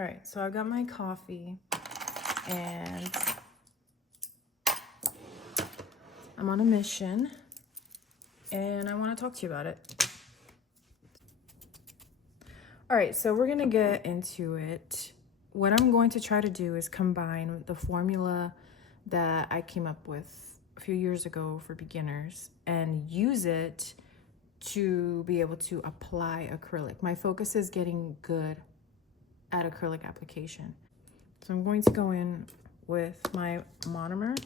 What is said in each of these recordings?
All right, so I got my coffee and I'm on a mission and I want to talk to you about it. All right, so we're gonna get into it. What I'm going to try to do is combine the formula that I came up with a few years ago for beginners and use it to be able to apply acrylic. My focus is getting good at acrylic application. So I'm going to go in with my monomer.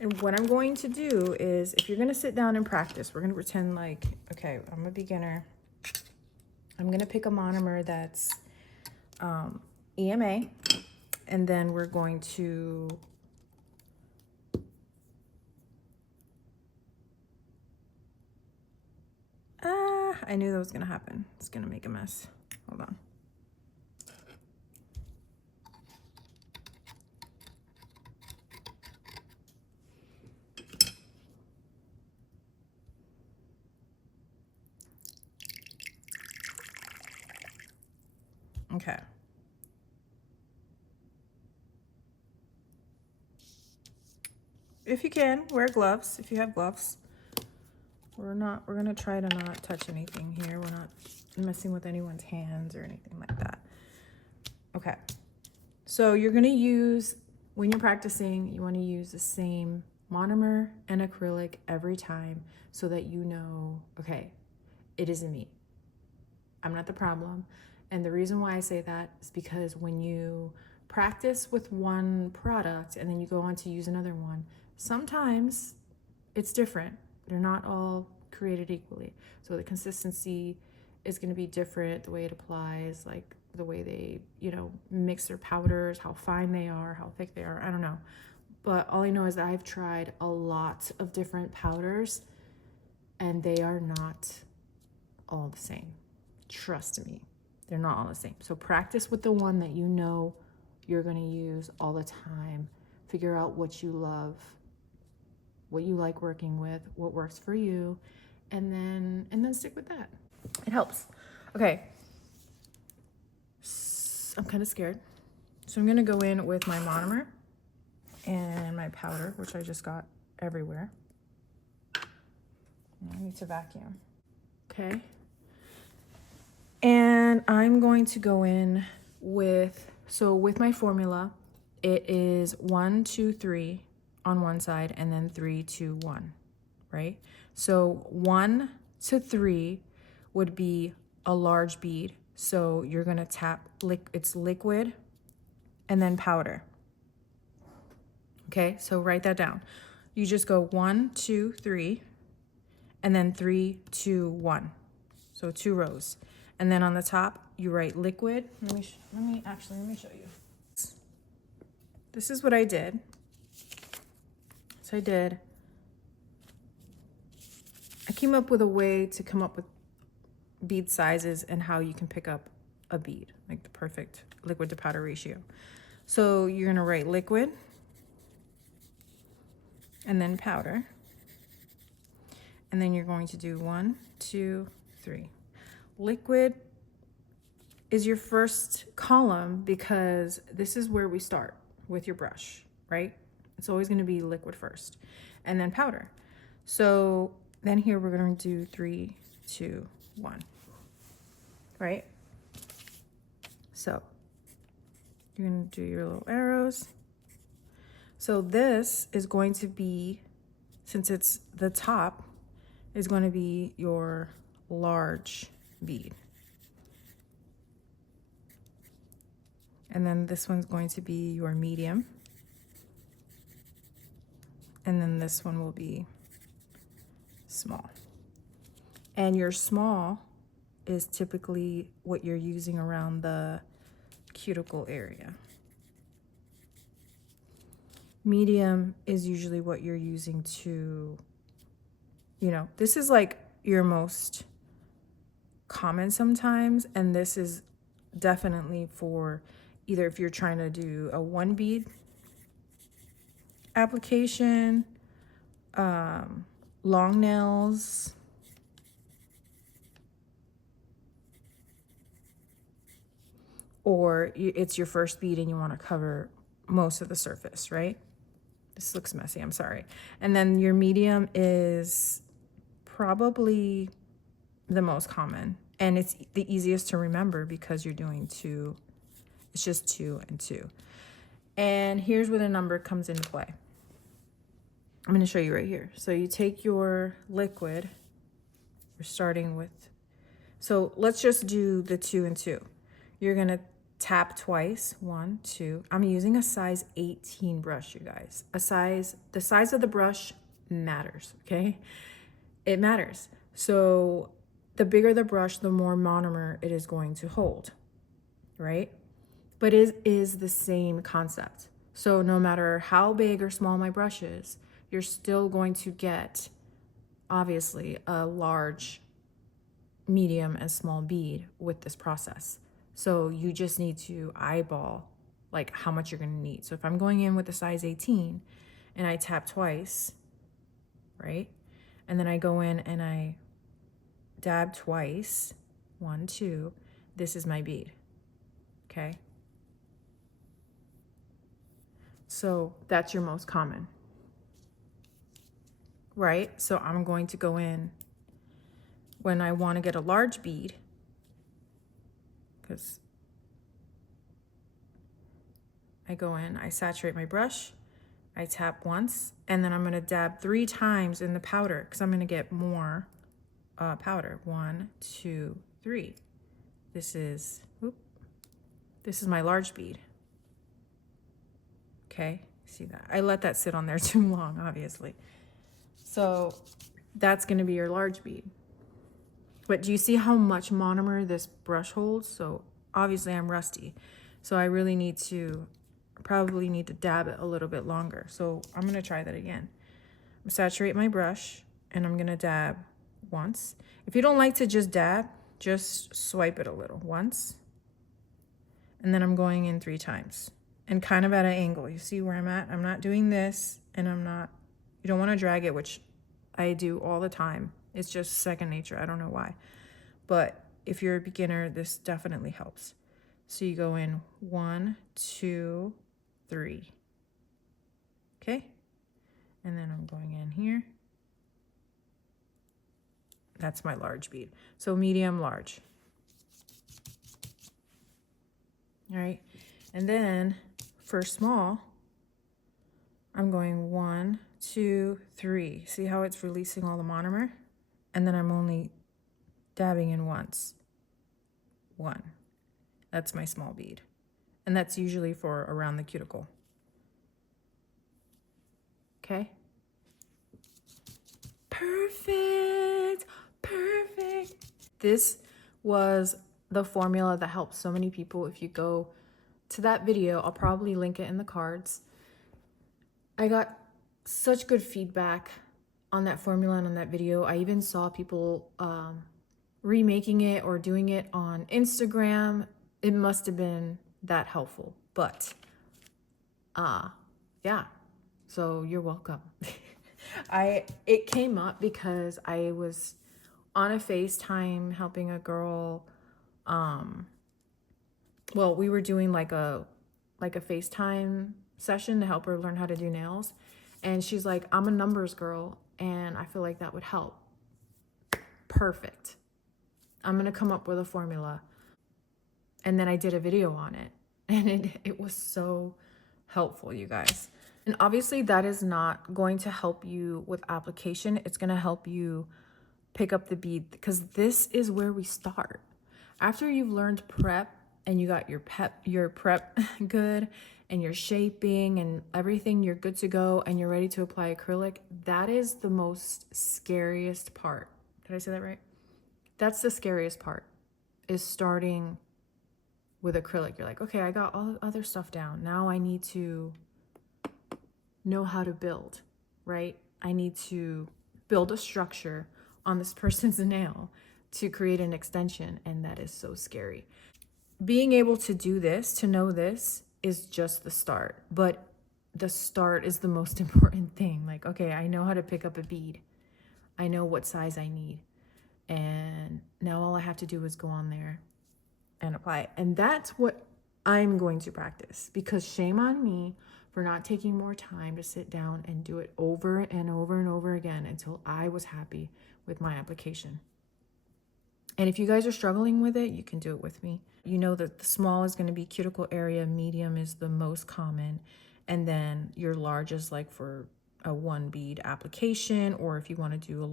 And what I'm going to do is, if you're gonna sit down and practice, we're gonna pretend like, okay, I'm a beginner. I'm gonna pick a monomer that's EMA, and then we're going to I knew that was gonna happen. It's gonna make a mess. Hold on. Okay. If you can, wear gloves if you have gloves. We're gonna try to not touch anything here. We're not messing with anyone's hands or anything like that. Okay. So you're gonna use, when you're practicing, you wanna use the same monomer and acrylic every time so that you know, okay, it isn't me. I'm not the problem. And the reason why I say that is because when you practice with one product and then you go on to use another one, sometimes it's different. They're not all created equally. So the consistency is going to be different, the way it applies, like the way they, mix their powders, how fine they are, how thick they are, I don't know. But all I know is that I've tried a lot of different powders and they are not all the same. Trust me, they're not all the same. So practice with the one that you know you're going to use all the time. Figure out what you love, what you like working with, what works for you, and then stick with that. It helps. Okay. I'm kind of scared. So I'm going to go in with my monomer and my powder, which I just got everywhere. I need to vacuum. Okay. And I'm going to go in with my formula, it is 1, 2, 3 on one side and then 3, 2, 1, right? So 1 to 3 would be a large bead. So you're gonna tap, it's liquid and then powder. Okay, so write that down. You just go 1, 2, 3, and then 3, 2, 1. So 2 rows. And then on the top, you write liquid. Let me show you. This is what I did. So I came up with a way to come up with bead sizes and how you can pick up a bead, like the perfect liquid to powder ratio. So you're gonna write liquid and then powder. And then you're going to do 1, 2, 3. Liquid is your first column because this is where we start with your brush, right? It's always going to be liquid first and then powder. So then here we're going to do 3, 2, 1, right? So you're going to do your little arrows. So this is going to be, since it's the top, is going to be your large bead. And then this one's going to be your medium. And then this one will be small. And your small is typically what you're using around the cuticle area. Medium is usually what you're using to, this is like your most common sometimes, and this is definitely for either if you're trying to do a 1 bead application, long nails, or it's your first bead and you want to cover most of the surface, right? This looks messy, I'm sorry. And then your medium is probably the most common, and it's the easiest to remember because you're doing two. It's just 2 and 2. And here's where the number comes into play. I'm going to show you right here. So you take your liquid. We're starting with, so let's just do the 2 and 2. You're going to tap twice. 1, 2. I'm using a size 18 brush, you guys. The size of the brush matters, okay? It matters. So the bigger the brush, the more monomer it is going to hold, right? But it is the same concept. So no matter how big or small my brush is, you're still going to get, obviously, a large, medium, and small bead with this process. So you just need to eyeball like how much you're going to need. So if I'm going in with a size 18 and I tap twice, right? And then I go in and I dab twice, 1, 2, this is my bead, okay? So that's your most common, right? So I'm going to go in when I want to get a large bead, because I go in, I saturate my brush, I tap once, and then I'm going to dab 3 times in the powder because I'm going to get more powder. 1, 2, 3. This is my large bead. Okay, see that? I let that sit on there too long, obviously. So that's going to be your large bead. But do you see how much monomer this brush holds? So obviously I'm rusty. So I really probably need to dab it a little bit longer. So I'm going to try that again. Saturate my brush and I'm going to dab once. If you don't like to just dab, just swipe it a little once. And then I'm going in 3 times. And kind of at an angle. You see where I'm at? I'm not doing this, and you don't want to drag it, which I do all the time. It's just second nature. I don't know why. But if you're a beginner, this definitely helps. So you go in 1, 2, 3. Okay? And then I'm going in here. That's my large bead. So medium, large. All right? And then for small, I'm going 1, 2, 3. See how it's releasing all the monomer? And then I'm only dabbing in once. 1. That's my small bead. And that's usually for around the cuticle. Okay? Perfect. Perfect. This was the formula that helped so many people. If you go to that video, I'll probably link it in the cards. I got such good feedback on that formula and on that video. I even saw people remaking it or doing it on Instagram. It must have been that helpful. But yeah, so you're welcome. It came up because I was on a FaceTime helping a girl. Well, we were doing like a FaceTime session to help her learn how to do nails. And she's like, I'm a numbers girl, and I feel like that would help. Perfect. I'm going to come up with a formula. And then I did a video on it. And it was so helpful, you guys. And obviously that is not going to help you with application. It's going to help you pick up the bead, because this is where we start. After you've learned prep and you got your prep good and your shaping and everything, you're good to go and you're ready to apply acrylic. That is the most scariest part. Did I say that right? That's the scariest part, is starting with acrylic. You're like, okay, I got all the other stuff down. Now I need to know how to build, right? I need to build a structure on this person's nail to create an extension, and that is so scary. Being able to do this, to know this, is just the start, but the start is the most important thing. Like, okay, I know how to pick up a bead. I know what size I need. And now all I have to do is go on there and apply it. And that's what I'm going to practice, because shame on me for not taking more time to sit down and do it over and over and over again until I was happy with my application. And if you guys are struggling with it, you can do it with me. You know that the small is going to be cuticle area, medium is the most common, and then your large is like for a 1 bead application, or if you want to do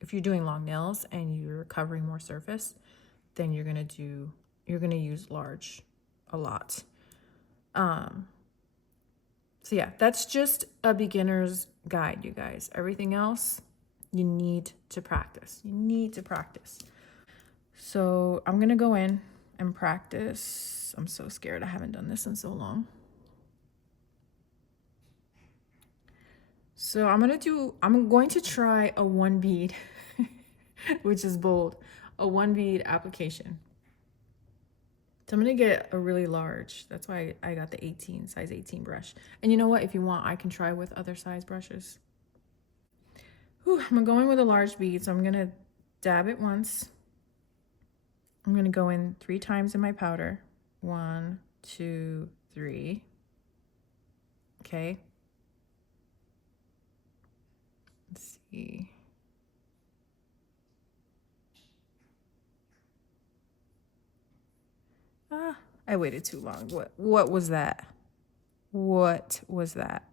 if you're doing long nails and you're covering more surface, then you're going to use large a lot. So yeah, that's just a beginner's guide, you guys. Everything else, you need to practice. You need to practice. So I'm going to go in and practice. I'm so scared. I haven't done this in so long. So I'm going to try a 1 bead, which is bold, a 1 bead application. So I'm going to get a really large. That's why I got the size 18 brush. And you know what? If you want, I can try with other size brushes. I'm going with a large bead, so I'm going to dab it once. I'm going to go in 3 times in my powder. 1, 2, 3. Okay. Let's see. I waited too long. What was that? What was that?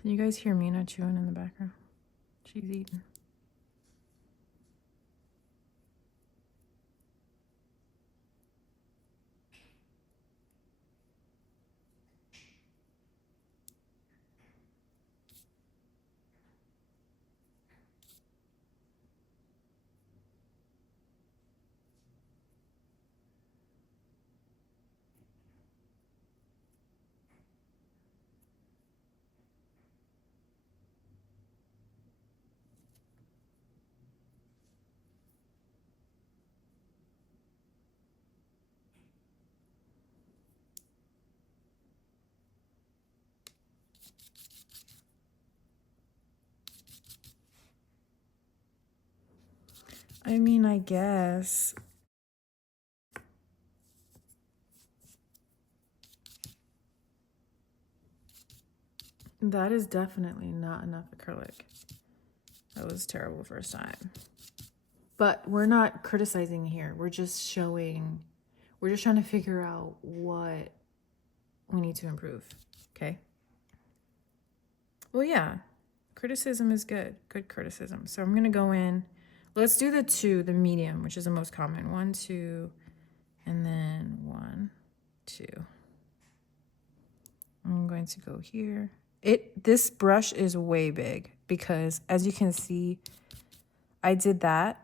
Can you guys hear Mina chewing in the background? She's eating. I mean, I guess. That is definitely not enough acrylic. That was terrible first time. But we're not criticizing here. We're just showing, we're just trying to figure out what we need to improve. Okay? Well, yeah. Criticism is good. Good criticism. So I'm going to go in. Let's do the medium, which is the most common. 1, 2, and then 1, 2. I'm going to go here. This brush is way big because, as you can see, I did that.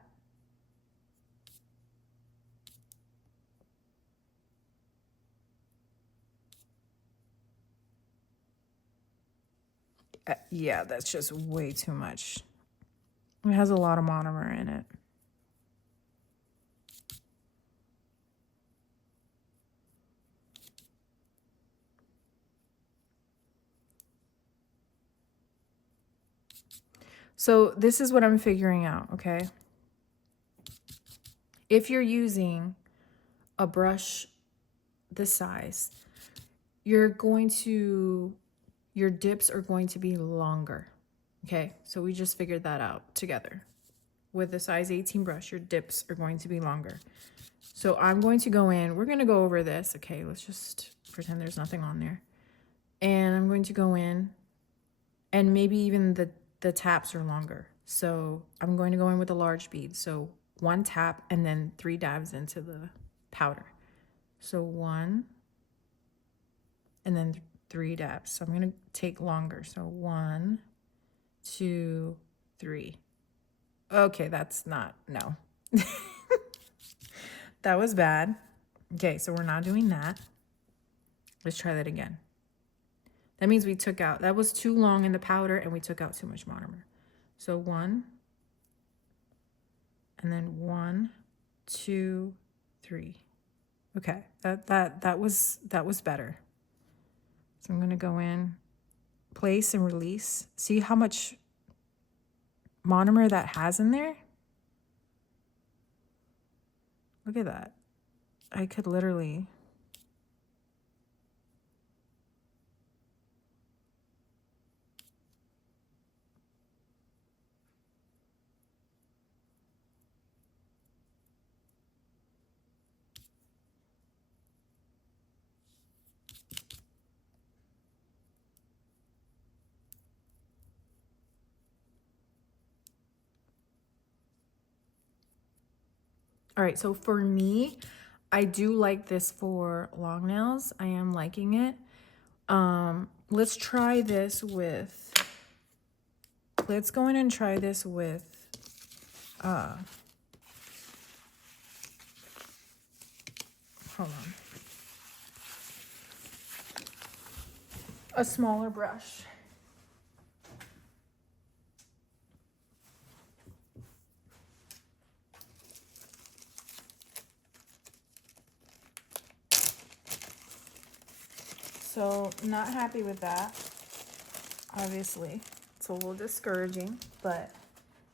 Yeah, that's just way too much. It has a lot of monomer in it. So this is what I'm figuring out, okay? If you're using a brush this size, your dips are going to be longer, okay? So we just figured that out together. With the size 18 brush, your dips are going to be longer. So I'm going to go in, we're going to go over this, okay? Let's just pretend there's nothing on there. And I'm going to go in, and maybe even the taps are longer. So I'm going to go in with a large bead. So 1 tap and then 3 dabs into the powder. So 1 and then 3 dabs. So I'm going to take longer. So 1, 2, 3. Okay, that's not, no. That was bad. Okay, so we're not doing that. Let's try that again. That means we took out, that was too long in the powder and we took out too much monomer. So 1, and then 1, 2, 3. Okay, that was better. So I'm going to go in, place and release. See how much monomer that has in there? Look at that. I could literally... All right, so for me, I do like this for long nails. I am liking it. Let's try this with... Let's go in and try this with... hold on. A smaller brush. So not happy with that, obviously. It's a little discouraging, but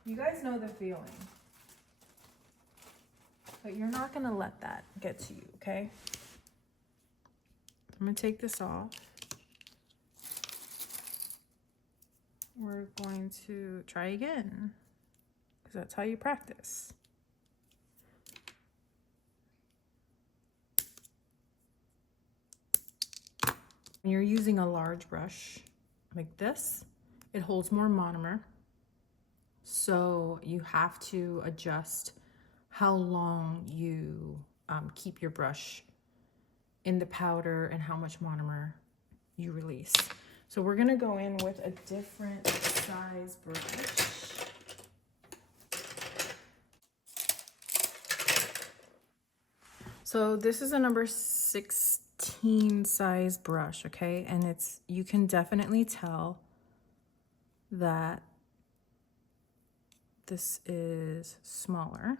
you guys know the feeling. But you're not gonna let that get to you, okay? I'm gonna take this off. We're going to try again, because that's how you practice. When you're using a large brush like this, it holds more monomer. So you have to adjust how long you keep your brush in the powder and how much monomer you release. So we're gonna go in with a different size brush. So this is a number 16 size brush, okay? And it's, you can definitely tell that this is smaller.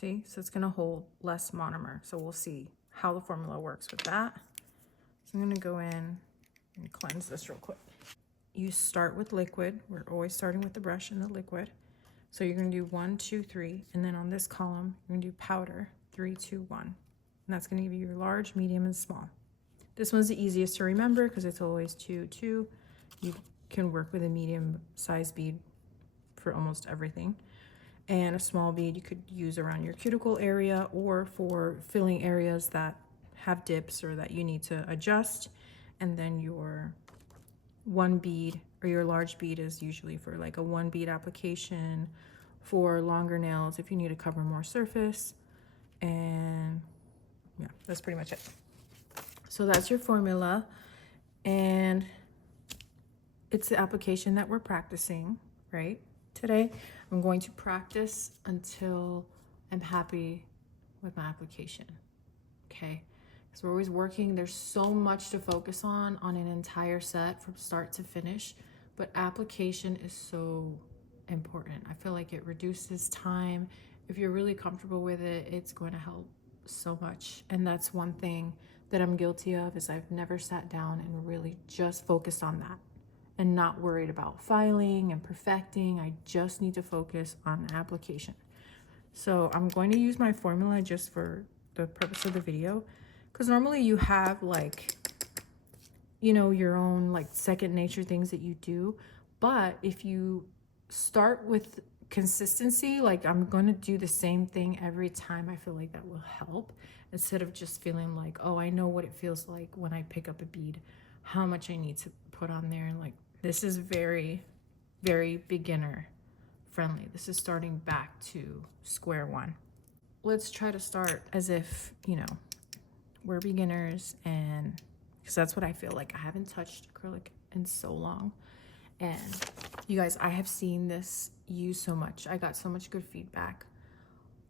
See, so it's gonna hold less monomer. So we'll see how the formula works with that. So I'm gonna go in and cleanse this real quick. You start with liquid. We're always starting with the brush and the liquid. So you're gonna do 1, 2, 3, and then on this column, you're gonna do powder, 3, 2, 1. And that's gonna give you your large, medium, and small. This one's the easiest to remember because it's always 2, 2. You can work with a medium size bead for almost everything. And a small bead you could use around your cuticle area or for filling areas that have dips or that you need to adjust. And then your 1 bead or your large bead is usually for like a 1 bead application for longer nails if you need to cover more surface. And yeah, that's pretty much it. So that's your formula, and it's the application that we're practicing, right? Today, I'm going to practice until I'm happy with my application, okay? Because we're always working, there's so much to focus on an entire set from start to finish, but application is so important. I feel like it reduces time. If you're really comfortable with it, it's going to help so much. And that's one thing that I'm guilty of, is I've never sat down and really just focused on that and not worried about filing and perfecting. I just need to focus on application. So I'm going to use my formula just for the purpose of the video, because normally you have like, you know, your own like second nature things that you do. But if you start with consistency, like I'm going to do the same thing every time, I feel like that will help, instead of just feeling like, oh, I know what it feels like when I pick up a bead, how much I need to put on there. And like, this is very, very beginner friendly. This is starting back to square one. Let's try to start as if, you know, we're beginners, and because that's what I feel like. I haven't touched acrylic in so long. And you guys, I have seen this used so much. I got so much good feedback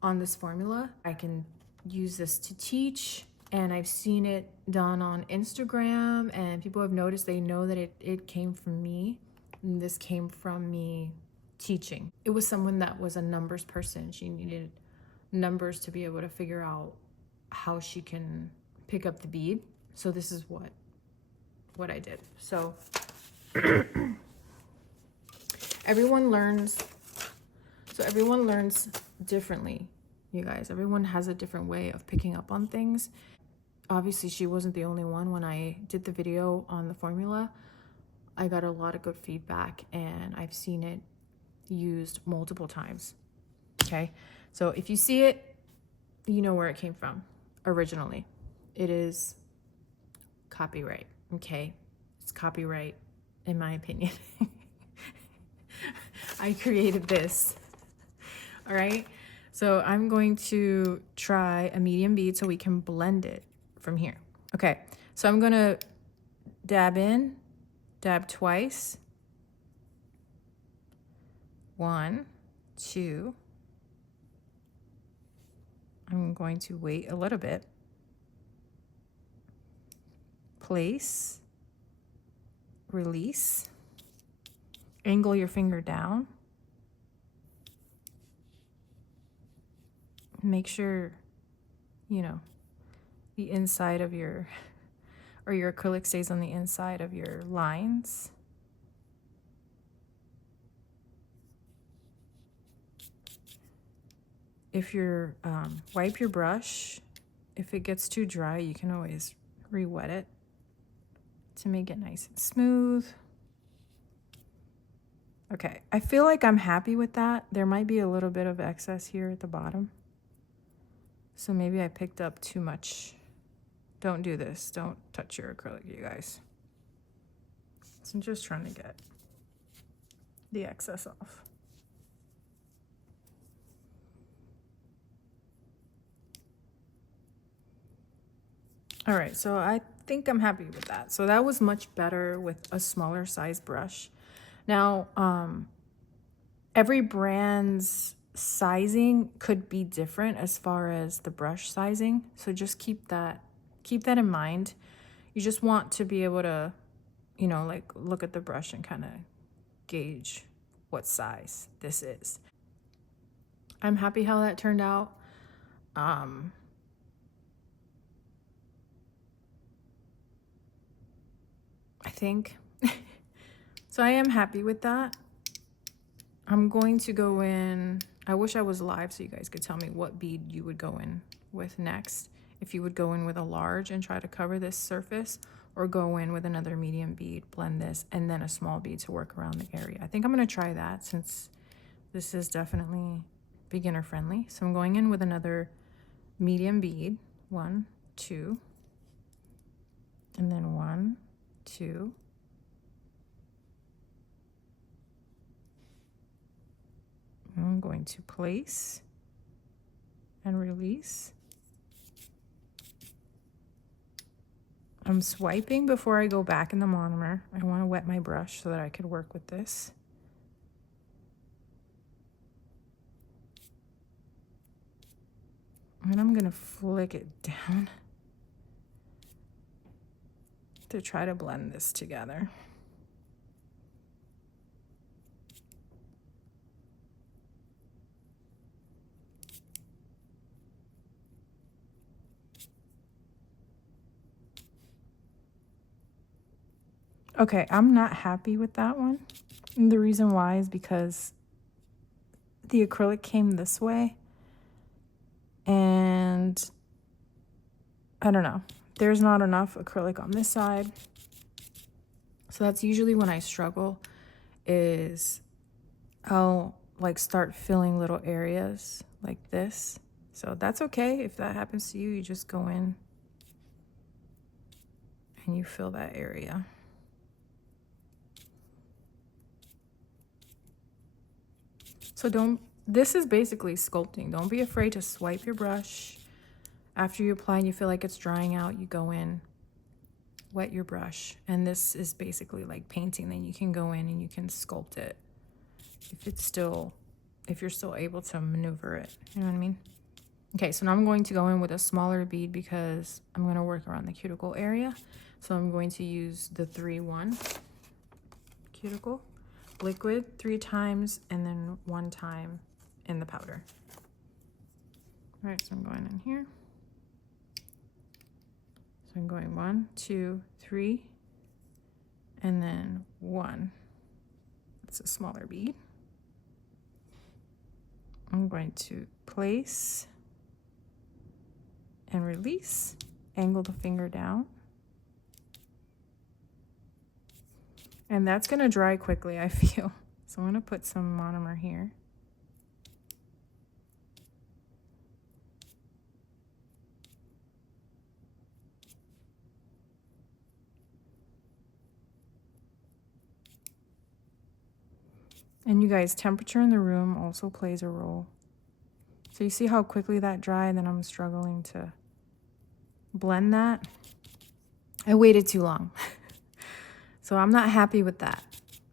on this formula. I can use this to teach, and I've seen it done on Instagram, and people have noticed, they know that it came from me. And this came from me teaching. It was someone that was a numbers person. She needed numbers to be able to figure out how she can pick up the bead. So this is what I did. So everyone learns differently, you guys. Everyone has a different way of picking up on things. Obviously, she wasn't the only one. When I did the video on the formula, I got a lot of good feedback, and I've seen it used multiple times. Okay, so if you see it, you know where it came from originally. It is copyright. Okay, it's copyright in my opinion. I created this. All right, so I'm going to try a medium bead so we can blend it from here. Okay, so I'm gonna dab in, dab twice. 1, 2. I'm going to wait a little bit. Place, release, angle your finger down. Make sure, you know, the inside of your, or your acrylic stays on the inside of your lines. If you're, wipe your brush. If it gets too dry, you can always re-wet it to make it nice and smooth. Okay, I feel like I'm happy with that. There might be a little bit of excess here at the bottom. So maybe I picked up too much. Don't do this. Don't touch your acrylic, you guys. So I'm just trying to get the excess off. All right, so I think I'm happy with that. So that was much better with a smaller size brush. Now, every brand's sizing could be different as far as the brush sizing. So just keep that in mind. You just want to be able to, you know, like look at the brush and kind of gauge what size this is. I'm happy how that turned out. I think. So I am happy with that. I'm going to go in, I wish I was live so you guys could tell me what bead you would go in with next. If you would go in with a large and try to cover this surface, or go in with another medium bead, blend this, and then a small bead to work around the area. I think I'm gonna try that since this is definitely beginner friendly. So I'm going in with another medium bead, 1, 2, and then 1, 2. I'm going to place and release. I'm swiping before I go back in the monomer. I want to wet my brush so that I could work with this. And I'm going to flick it down to try to blend this together. Okay, I'm not happy with that one. And the reason why is because the acrylic came this way. And I don't know. There's not enough acrylic on this side. So that's usually when I struggle, is I'll like start filling little areas like this. So that's okay. If that happens to you, you just go in and you fill that area. So this is basically sculpting. Don't be afraid to swipe your brush. After you apply and you feel like it's drying out, you go in, wet your brush. And this is basically like painting. Then you can go in and you can sculpt it if you're still able to maneuver it. You know what I mean? Okay, so now I'm going to go in with a smaller bead because I'm going to work around the cuticle area. So I'm going to use the 3-1 cuticle. Liquid 3 times and then 1 time in the powder. All right, so I'm going in here. So I'm going 1, 2, 3, and then 1. It's a smaller bead. I'm going to place and release, angle the finger down. And that's gonna dry quickly, I feel. So I'm gonna put some monomer here. And you guys, temperature in the room also plays a role. So you see how quickly that dried, and I'm struggling to blend that. I waited too long. So I'm not happy with that.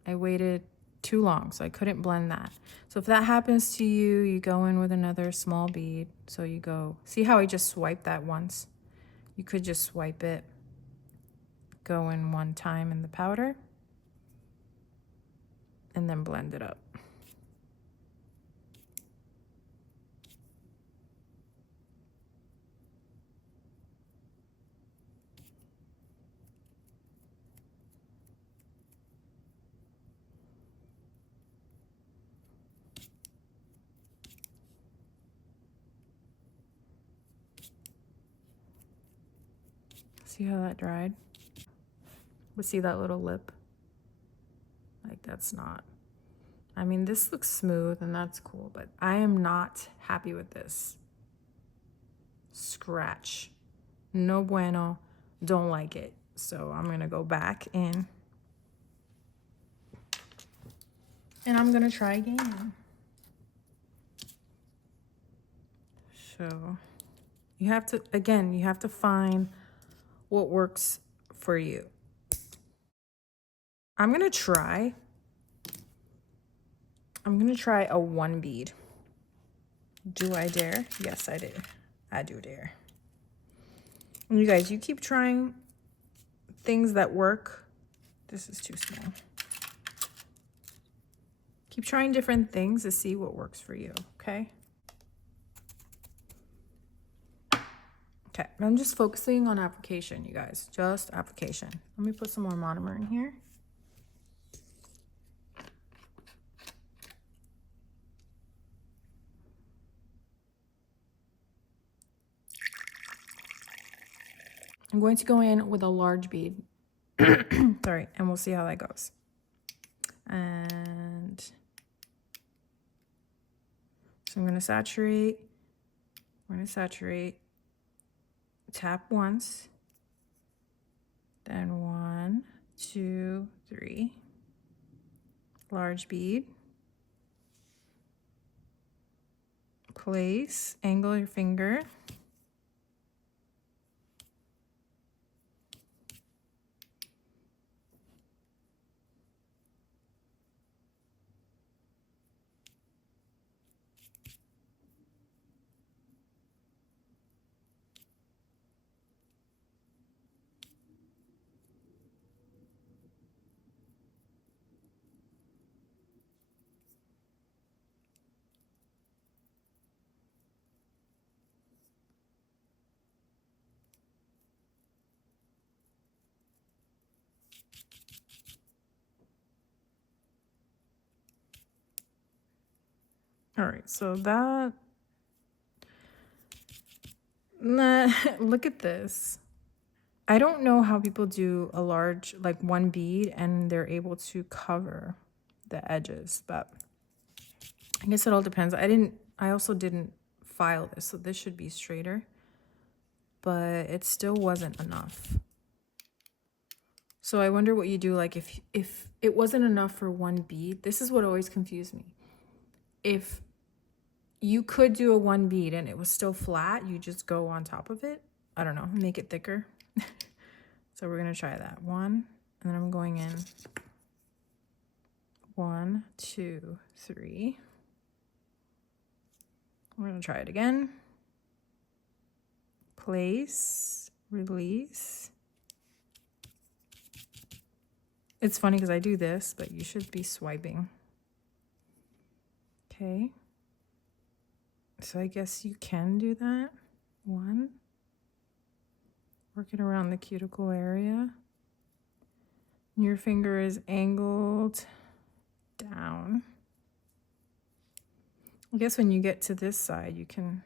I waited too long, so I couldn't blend that. So if that happens to you, you go in with another small bead. So you go, see how I just swiped that once? You could just swipe it, go in one time in the powder, and then blend it up. See how that dried? But see that little lip? Like, that's not, I mean, this looks smooth and that's cool, but I am not happy with this. Scratch. No bueno. Don't like it. So I'm gonna go back in and I'm gonna try again. So you have to, again, you have to find what works for you. I'm gonna try a 1 bead. Do I dare? Yes, I do. I do dare. And you guys, you keep trying things that work. This is too small. Keep trying different things to see what works for you, okay? Okay, I'm just focusing on application, you guys. Just application. Let me put some more monomer in here. I'm going to go in with a large bead. Sorry, and we'll see how that goes. And so I'm going to saturate. We're going to saturate. Tap once. Then 1, 2, 3. Large bead. Place. Angle your finger. All right, so that, look at this. I don't know how people do a large, like 1 bead, and they're able to cover the edges, but I guess it all depends. I also didn't file this, so this should be straighter, but it still wasn't enough. So I wonder what you do, like if it wasn't enough for 1 bead. This is what always confused me. If you could do a 1 bead and it was still flat, you just go on top of it. I don't know, make it thicker. So we're gonna try that. 1, and then I'm going in 1, 2, 3. We're gonna try it again. Place, release. It's funny because I do this, but you should be swiping. Okay. So I guess you can do that. One. Working around the cuticle area. Your finger is angled down. I guess when you get to this side, you can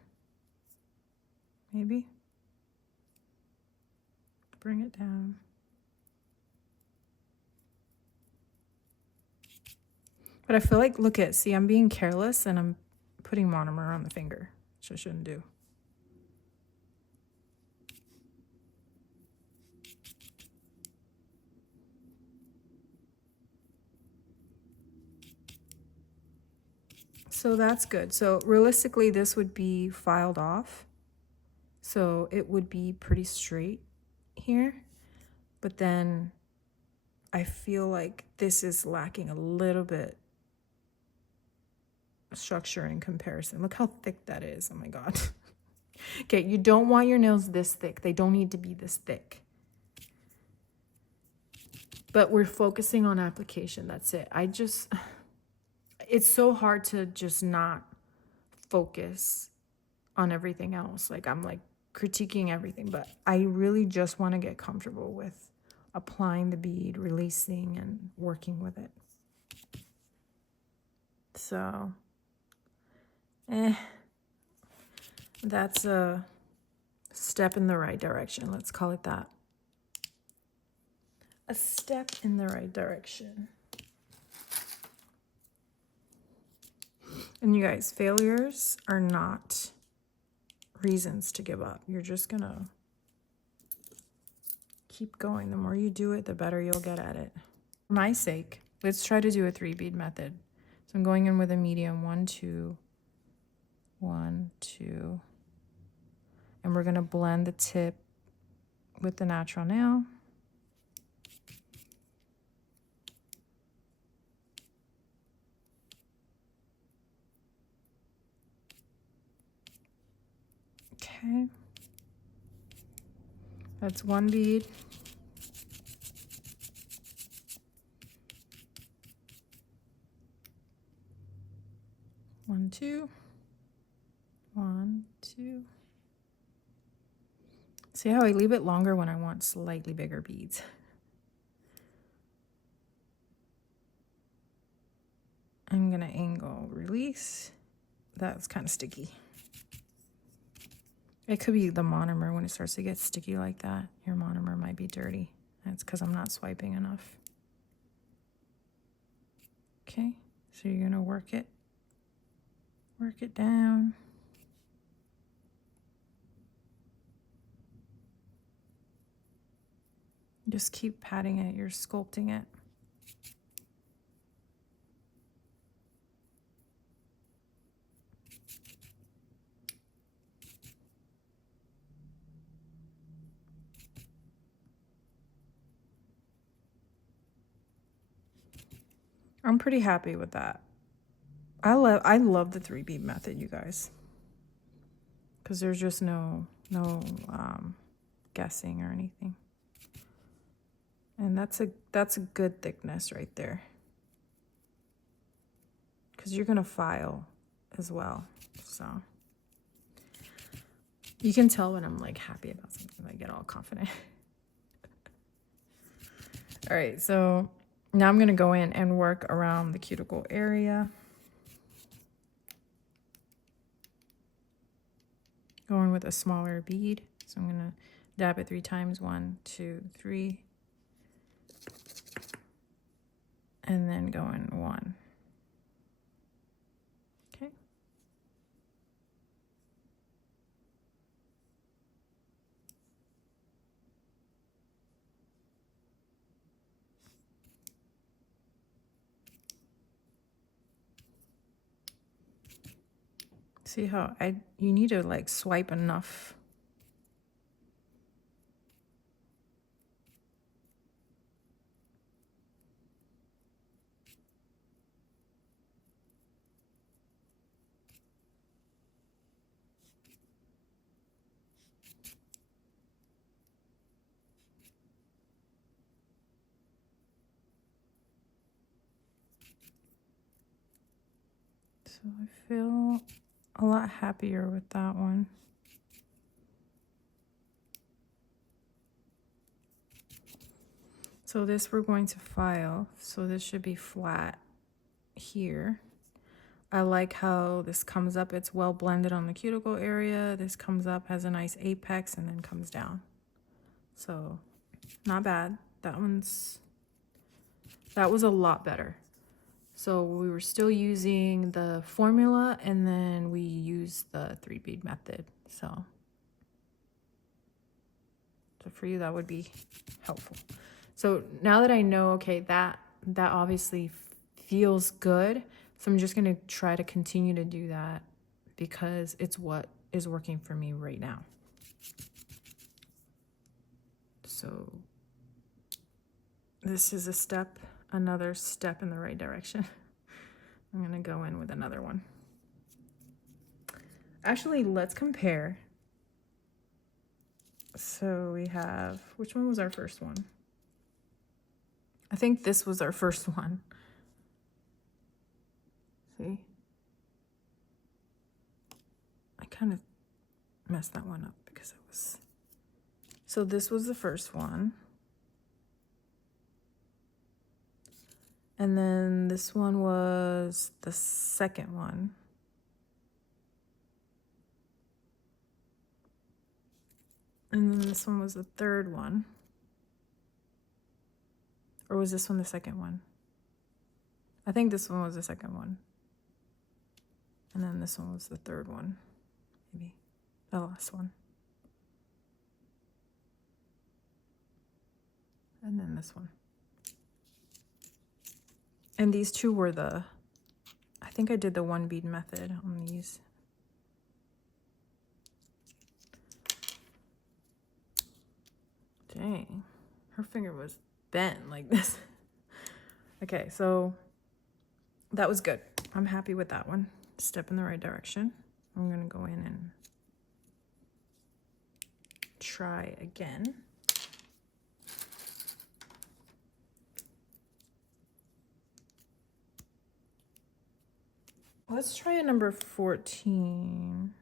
maybe bring it down. But I feel like, look at, see, I'm being careless and I'm putting monomer on the finger, which I shouldn't do. So that's good. So realistically, this would be filed off. So it would be pretty straight here. But then I feel like this is lacking a little bit of structure in comparison. Look how thick that is. Oh my God. Okay, you don't want your nails this thick. They don't need to be this thick. But we're focusing on application. That's it. It's so hard to just not focus on everything else. Like I'm like critiquing everything, but I really just want to get comfortable with applying the bead, releasing, and working with it. So, that's a step in the right direction. Let's call it that. A step in the right direction. And you guys, failures are not reasons to give up. You're just gonna keep going. The more you do it, the better you'll get at it. For my sake, let's try to do a 3-bead method. So I'm going in with a medium, 1, 2, 1, 2. And we're gonna blend the tip with the natural nail. Okay. That's 1 bead. One, 2. 1, 2. See how I leave it longer when I want slightly bigger beads. I'm gonna angle release. That's kind of sticky. It could be the monomer. When it starts to get sticky like that, your monomer might be dirty. That's because I'm not swiping enough. Okay, so you're gonna work it down. Just keep patting it, you're sculpting it. I'm pretty happy with that. I love the 3-bead method, you guys, because there's just no guessing or anything. And that's a good thickness right there, because you're gonna file as well. So you can tell when I'm like happy about something, I get all confident. All right, so now I'm gonna go in and work around the cuticle area. Going with a smaller bead. So I'm gonna dab it 3 times, 1, 2, 3. And then go in 1. Okay. See how you need to like swipe enough. So I feel a lot happier with that one. So this we're going to file. So this should be flat here. I like how this comes up. It's well blended on the cuticle area. This comes up, has a nice apex, and then comes down. So not bad. That was a lot better. So we were still using the formula, and then we used the 3-bead method. So for you, that would be helpful. So now that I know, okay, that obviously feels good. So I'm just going to try to continue to do that because it's what is working for me right now. So this is another step in the right direction. I'm going to go in with another one. Actually, let's compare. So we have, which one was our first one? I think this was our first one. See? I kind of messed that one up because it was... So this was the first one. And then this one was the second one. And then this one was the third one. Or was this one the second one? I think this one was the second one. And then this one was the third one. Maybe the last one. And then this one. And these two were I think I did the 1-bead method on these. Dang, her finger was bent like this. Okay, so that was good. I'm happy with that one. Step in the right direction. I'm gonna go in and try again. Let's try a number 14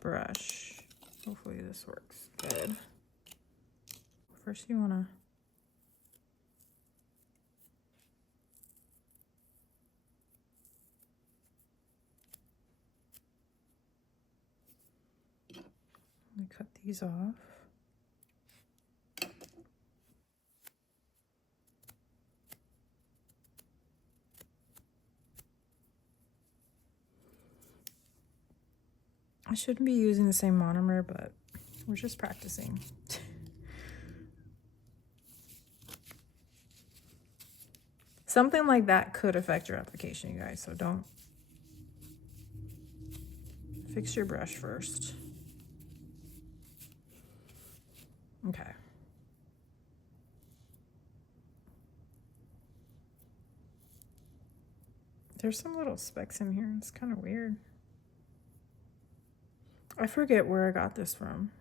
brush. Hopefully this works good. First you wanna cut these off. I shouldn't be using the same monomer, but we're just practicing. Something like that could affect your application, you guys, so don't. Fix your brush first. Okay. There's some little specks in here. It's kind of weird. I forget where I got this from.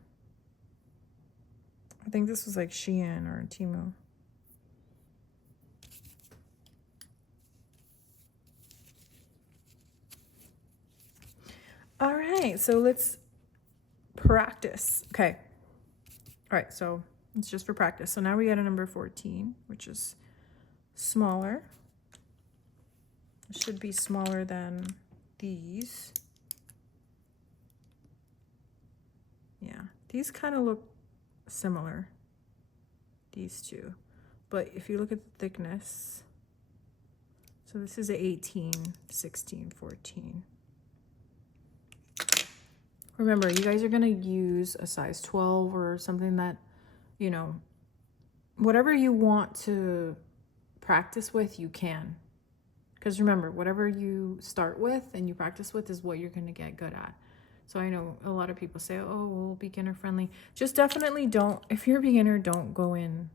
I think this was like Shein or Temu. All right, so let's practice. Okay. All right, so it's just for practice. So now we got a number 14, which is smaller. It should be smaller than these. Yeah, these kind of look similar, these two. But if you look at the thickness, so this is a 18, 16, 14. Remember, you guys are going to use a size 12 or something that, you know, whatever you want to practice with, you can. Because remember, whatever you start with and you practice with is what you're going to get good at. So I know a lot of people say, oh, well, beginner friendly. Just definitely don't, if you're a beginner, don't go in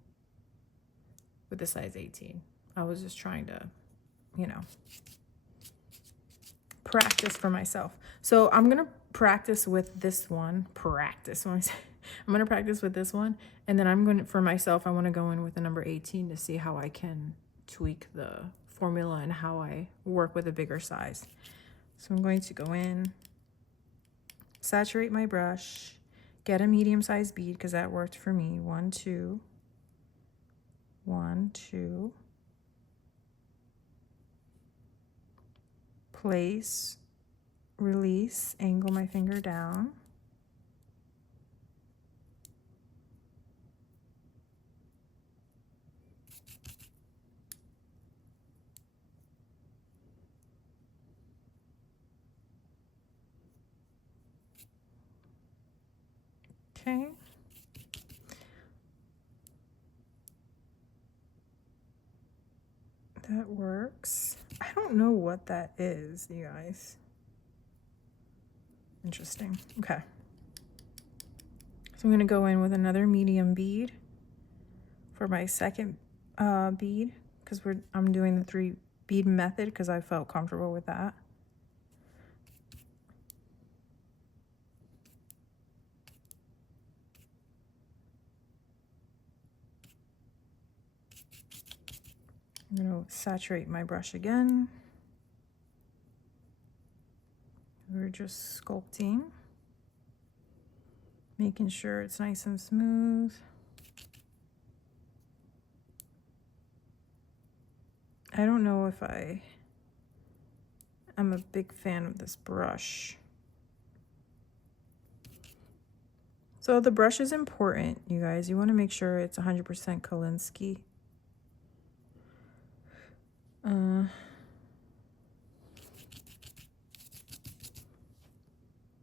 with a size 18. I was just trying to, you know, practice for myself. So I'm going to practice with this one. I'm going to practice with this one. And then I'm going to, for myself, I want to go in with a number 18 to see how I can tweak the formula and how I work with a bigger size. So I'm going to go in saturate my brush, get a medium-sized bead because that worked for me. 1, 2, 1, 2. Place, release, angle my finger down. Okay. That works. I don't know what that is, you guys. Interesting. Okay. So I'm going to go in with another medium bead for my second bead because I'm doing the 3 bead method because I felt comfortable with that. I'm going to saturate my brush again. We're just sculpting, making sure it's nice and smooth. I don't know if I'm a big fan of this brush. So the brush is important, you guys. You want to make sure it's 100% Kolinsky.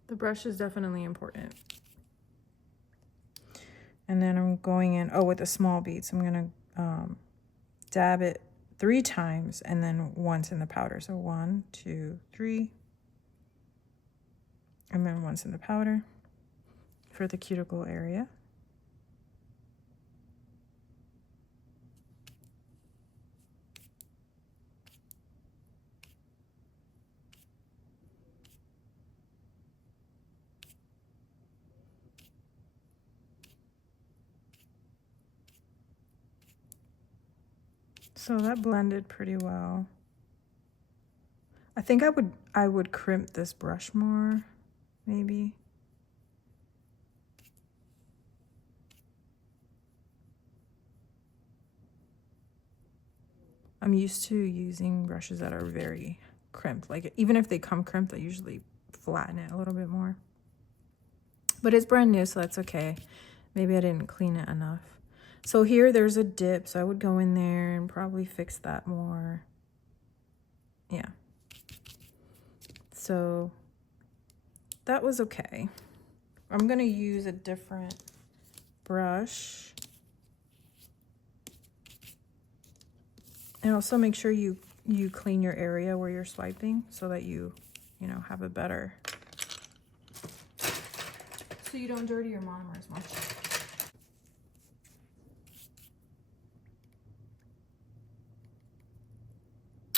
The brush is definitely important. And then I'm going in, with a small bead. So I'm going to dab it 3 times and then once in the powder. So 1, 2, 3. And then once in the powder for the cuticle area. So that blended pretty well. I think I would crimp this brush more, maybe. I'm used to using brushes that are very crimped. Like even if they come crimped, I usually flatten it a little bit more. But it's brand new, so that's okay. Maybe I didn't clean it enough. So here there's a dip, so I would go in there and probably fix that more. Yeah. So that was okay. I'm gonna use a different brush. And also make sure you clean your area where you're swiping so that you have a better, so you don't dirty your monomer as much.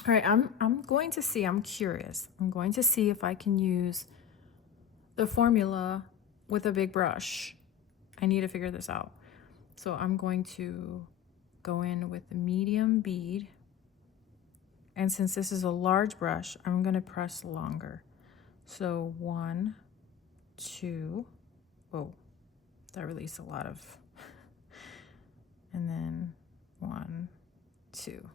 All right, I'm going to see, I'm curious. I'm going to see if I can use the formula with a big brush. I need to figure this out. So I'm going to go in with the medium bead. And since this is a large brush, I'm going to press longer. So 1, 2, whoa, that released a lot of, and then 1, 2.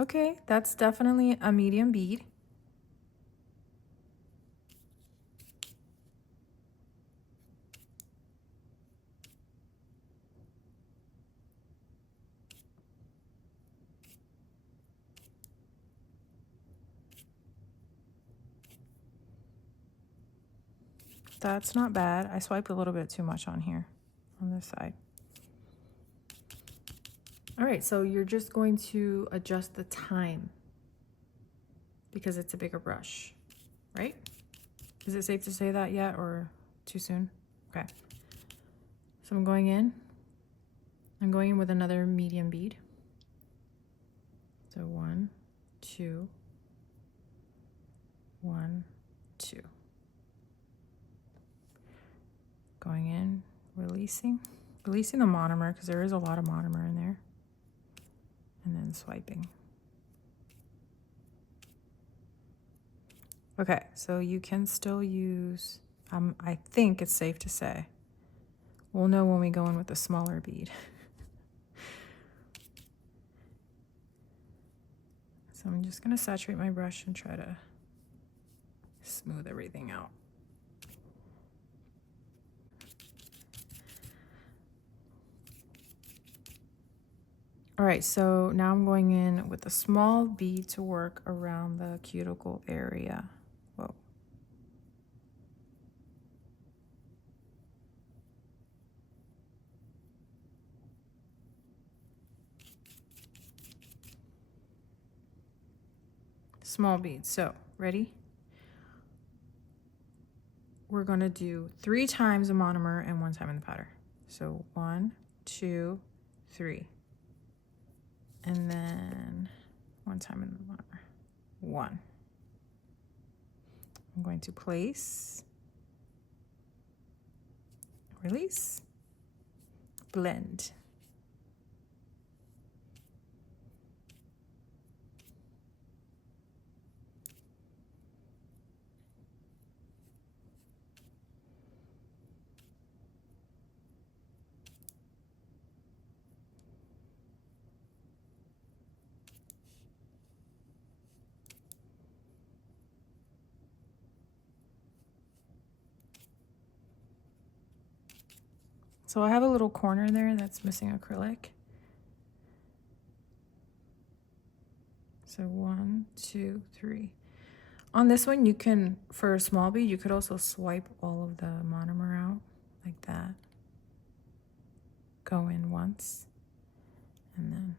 Okay, that's definitely a medium bead. That's not bad. I swiped a little bit too much on here, on this side. All right, so you're just going to adjust the time because it's a bigger brush, right? Is it safe to say that yet or too soon? Okay. So I'm going in with another medium bead. So 1, 2, 1, 2. Going in, releasing the monomer because there is a lot of monomer in there. And then swiping. Okay, so you can still use I think it's safe to say. We'll know when we go in with a smaller bead. So I'm just going to saturate my brush and try to smooth everything out. All right, so now I'm going in with a small bead to work around the cuticle area. Whoa. Small bead. So, ready? We're going to do 3 times a monomer and 1 time in the powder. So 1, 2, 3. And then 1 time in the monomer. 1. I'm going to place, release, blend. So I have a little corner there that's missing acrylic. So 1, 2, 3. On this one, you can, for a small bead, you could also swipe all of the monomer out like that. Go in once, and then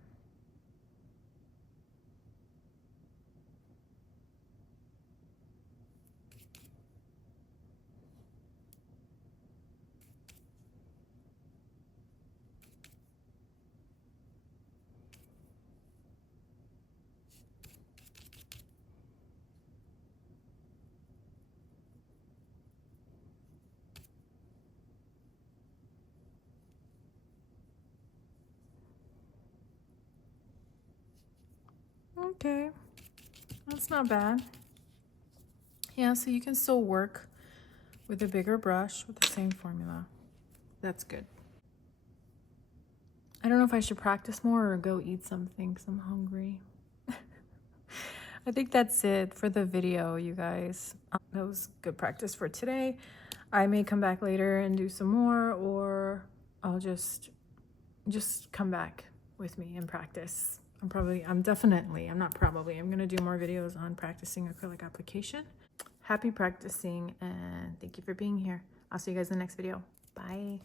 okay, that's not bad. Yeah, so you can still work with a bigger brush with the same formula. That's good. I don't know if I should practice more or go eat something because I'm hungry. I think that's it for the video, you guys. That was good practice for today. I may come back later and do some more, or I'll just come back with me and practice. I'm gonna do more videos on practicing acrylic application. Happy practicing, and thank you for being here. I'll see you guys in the next video. Bye.